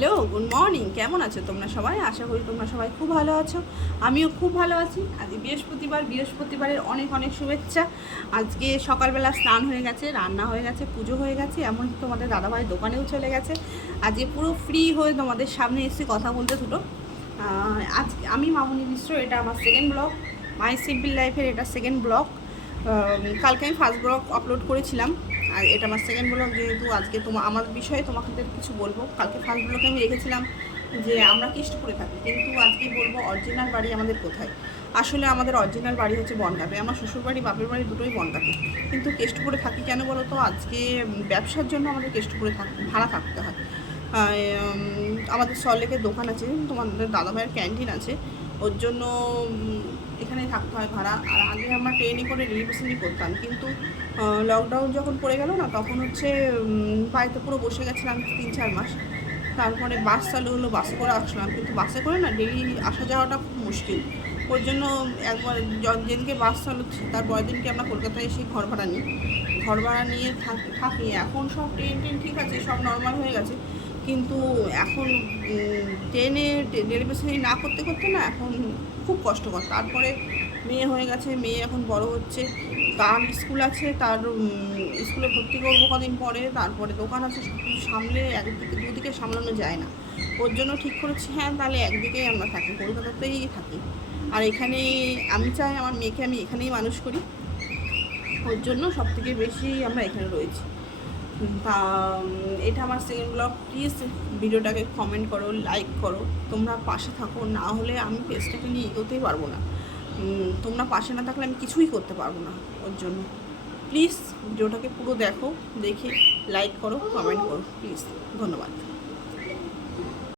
Hello, good morning. কেমন আছো তোমরা সবাই? আশা করি তোমরা সবাই খুব ভালো আছো। আমিও খুব ভালো আছি। আজ বৃহস্পতিবারের অনেক অনেক শুভেচ্ছা। আজকে সকালবেলা স্নান হয়ে গেছে, রান্না হয়ে গেছে, পুজো হয়ে গেছে, এমনকি তোমাদের দাদাভাই দোকানেও চলে গেছে। আজকে পুরো ফ্রি হয়ে তোমাদের সামনে এসে কথা বলতে দুটো। আজকে আমি মামুনি মিশ্র, এটা আমার সেকেন্ড ব্লগ। মাই সিম্পল লাইফের এটা সেকেন্ড ব্লগ। কালকে আমি ফার্স্ট ব্লগ আপলোড করেছিলাম, আর এটা আমার সেকেন্ড ব্লগ। যেহেতু আজকে আমার বিষয়ে তোমাকে কিছু বলবো। কালকে ফার্স্ট ব্লগে আমি রেখেছিলাম যে আমরা কেষ্টপুরে থাকি, কিন্তু আজকে বলবো অরিজিনাল বাড়ি আমাদের কোথায়। আসলে আমাদের অরিজিনাল বাড়ি হচ্ছে বনগাঁতে। আমার শ্বশুরবাড়ি বাপের বাড়ি দুটোই বনগাঁতে, কিন্তু কেষ্টপুরে থাকি কেন বলো তো? আজকে ব্যবসার জন্য আমাদের কেষ্টপুরে ভাড়া থাকতে হয়। আমাদের সল্টলেকের দোকান আছে, তোমাদের দাদাভাইয়ের ক্যান্টিন আছে, ওর জন্য এখানেই থাকতে হয় ভাড়া। আর আগে আমরা ট্রেনে করে রিলিভেশনই করতাম, কিন্তু লকডাউন যখন পড়ে গেল না, তখন হচ্ছে বাড়িতে পুরো বসে গেছিলাম 3-4 মাস। তারপরে বাস চালু হলো, বাসে করে আসলাম, কিন্তু বাসে করে না ডেলি আসা যাওয়াটা খুব মুশকিল। ওর জন্য একবার যেদিনকে বাস চালুচ্ছে তার পরের দিনকে আমরা কলকাতায় এসে ঘর ভাড়া নিই। ঘর ভাড়া নিয়ে থাকি। এখন সব ট্রেন ঠিক আছে, সব নর্মাল হয়ে গেছে, কিন্তু এখন ট্রেনে ডেলিভারি না করতে করতে না এখন খুব কষ্টকর। তারপরে মেয়ে হয়ে গেছে, মেয়ে এখন বড় হচ্ছে, তার স্কুল আছে, তার স্কুলে ভর্তি করবো কদিন পরে, তারপরে দোকান আছে, সব কিছু সামলে দুদিকে সামলানো যায় না। ওর জন্য ঠিক করেছি হ্যাঁ তাহলে একদিকেই আমরা থাকি, কলকাতাতেই থাকি। আর এখানে আমি চাই আমার মেয়েকে আমি এখানেই মানুষ করি, ওর জন্য সবথেকে বেশি আমরা এখানে রয়েছি। তা এটা আমার সেকেন্ড ব্লগ। প্লিজ ভিডিওটাকে কমেন্ট করো, লাইক করো, তোমরা পাশে থাকো, না হলে আমি পেজটাকে নিয়ে এগোতেই পারবো না। তোমরা পাশে না থাকলে আমি কিছুই করতে পারবো না। ওর জন্য প্লিজ ভিডিওটাকে পুরো দেখো, দেখে লাইক করো, কমেন্ট করো, প্লিজ। ধন্যবাদ।